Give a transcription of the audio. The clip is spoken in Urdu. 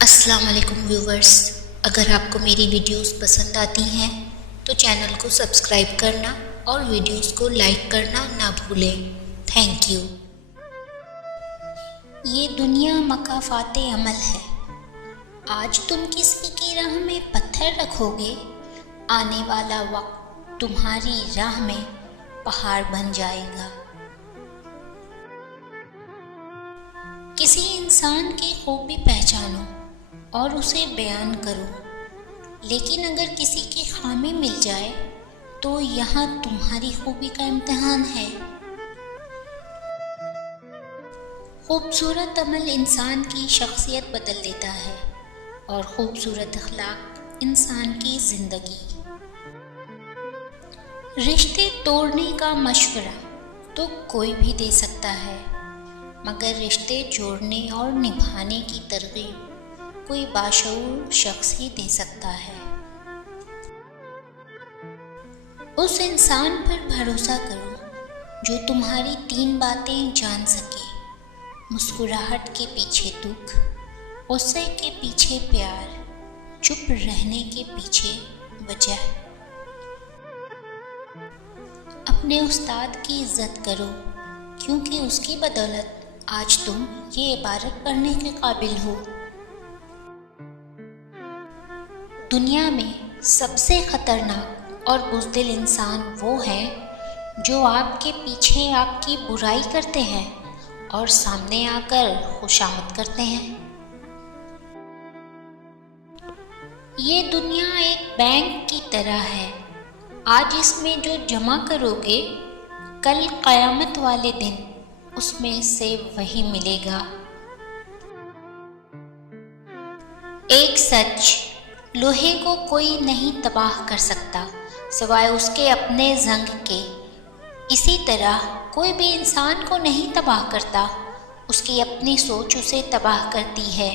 السلام علیکم ویورز، اگر آپ کو میری ویڈیوز پسند آتی ہیں تو چینل کو سبسکرائب کرنا اور ویڈیوز کو لائک کرنا نہ بھولیں۔ Thank you. یہ دنیا مکافات عمل ہے۔ آج تم کسی کی راہ میں پتھر رکھو گے، آنے والا وقت تمہاری راہ میں پہاڑ بن جائے گا۔ کسی انسان کی خوبی پہچانو اور اسے بیان کرو، لیکن اگر کسی کی خامی مل جائے تو یہاں تمہاری خوبی کا امتحان ہے۔ خوبصورت عمل انسان کی شخصیت بدل دیتا ہے اور خوبصورت اخلاق انسان کی زندگی۔ رشتے توڑنے کا مشورہ تو کوئی بھی دے سکتا ہے، مگر رشتے جوڑنے اور نبھانے کی ترغیب کوئی باشعور شخص ہی دے سکتا ہے۔ اس انسان پر بھروسہ کرو جو تمہاری 3 باتیں جان سکے: مسکراہٹ کے پیچھے دکھ، غصے کے پیچھے پیار، چپ رہنے کے پیچھے وجہ۔ اپنے استاد کی عزت کرو، کیونکہ اس کی بدولت آج تم یہ عبارت پڑھنے کے قابل ہو: دنیا میں سب سے خطرناک اور بزدل انسان وہ ہے جو آپ کے پیچھے آپ کی برائی کرتے ہیں اور سامنے آ کر خوشامد کرتے ہیں۔ یہ دنیا ایک بینک کی طرح ہے، آج اس میں جو جمع کرو گے کل قیامت والے دن اس میں سے وہی ملے گا۔ ایک سچ: لوہے کو کوئی نہیں تباہ کر سکتا سوائے اس کے اپنے زنگ کے۔ اسی طرح کوئی بھی انسان کو نہیں تباہ کرتا، اس کی اپنی سوچ اسے تباہ کرتی ہے۔